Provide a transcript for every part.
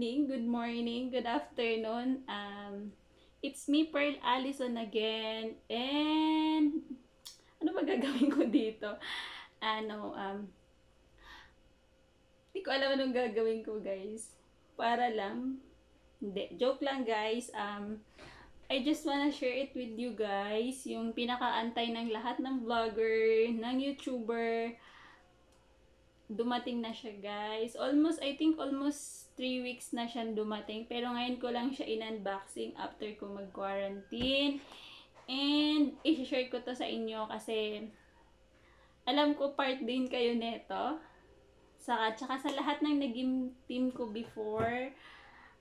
good morning, good afternoon. It's me, Pearl Allison again. And ano ba gagawin ko dito? Ano, di ko alam anong gagawin ko, guys. Para lang. Hindi, joke lang, guys. I just wanna share it with you guys. Yung pinakaantay ng lahat ng vlogger, ng YouTuber, dumating na siya, guys. I think almost 3 weeks na siyang dumating. Pero ngayon ko lang siya in-unboxing after ko mag-quarantine. And i-share ko to sa inyo kasi alam ko part din kayo neto. Tsaka sa lahat ng naging team ko before,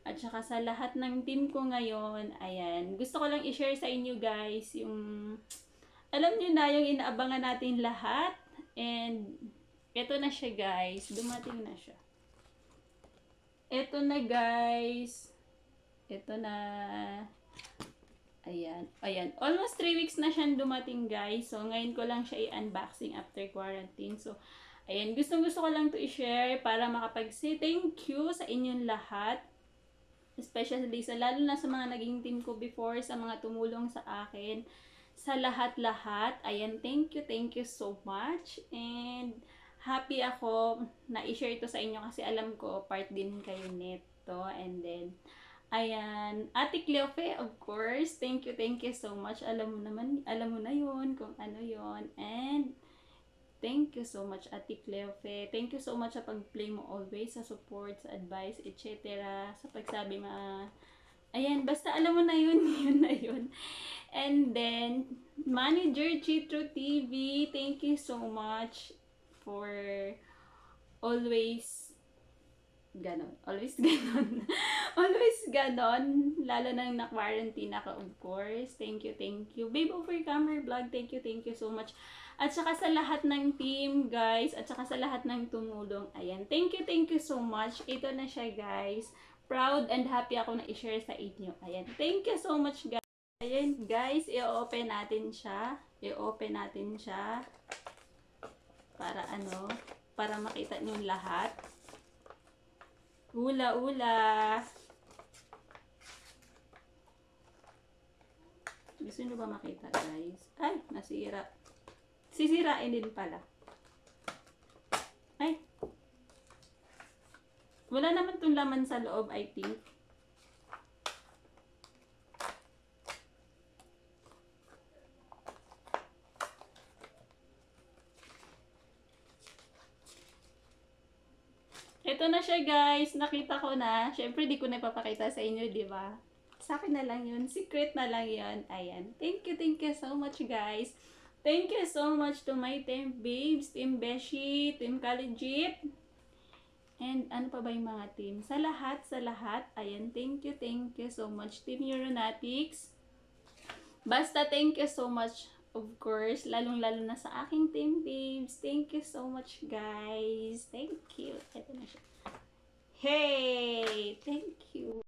at saka sa lahat ng team ko ngayon, ayan. Gusto ko lang i-share sa inyo, guys, yung alam niyo na yung inaabangan natin lahat. And ito na siya, guys. Dumating na siya. Ito na, guys. Ito na. Ayan. Ayan. Almost 3 weeks na siyang dumating, guys. So, ngayon ko lang siya i-unboxing after quarantine. So, ayan. Gusto ko lang to i-share para makapag-say thank you sa inyong lahat. Especially lalo na sa mga naging team ko before, sa mga tumulong sa akin. Sa lahat-lahat. Ayan. Thank you so much. And happy ako na i-share ito sa inyo kasi alam ko part din kayo neto. And then, ayan, Ate Cleofe, of course, thank you so much. Alam mo na yun kung ano yun. And thank you so much, Ate Cleofe. Thank you so much sa pag-play mo always, sa support, sa advice, etc. Sa pagsabi ayan, basta alam mo na yun, yun na yun. And then, Manager Chitro TV, thank you so much for always ganon. Always ganon. Always ganon. Lalo nang na-quarantine ako, of course. Thank you. Babe Overcomer Vlog, thank you so much. At saka sa lahat ng team, guys. At saka sa lahat ng tumulong. Ayan. Thank you so much. Ito na siya, guys. Proud and happy ako na i-share sa inyo. Ayan. Thank you so much, guys. Ayan, guys. I-open natin siya. Para makita niyo lahat. Ula. Gusto nyo ba makita, guys? Ay, nasira. Sisirain din pala. Ay. Wala naman itong laman sa loob, I think. Ito na siya, guys. Nakita ko na. Syempre, di ko na ipapakita sa inyo, di ba? Sa akin na lang yun. Secret na lang yun. Ayan. Thank you so much, guys. Thank you so much to my team babes, Team Beshi, Team Kalijit. And ano pa ba yung mga team? Sa lahat. Ayan. Thank you so much. Team Neuronatics. Basta thank you so much. Of course, lalong-lalo na sa aking team babes. Thank you so much, guys. Thank you. Ito na siya. Hey! Thank you.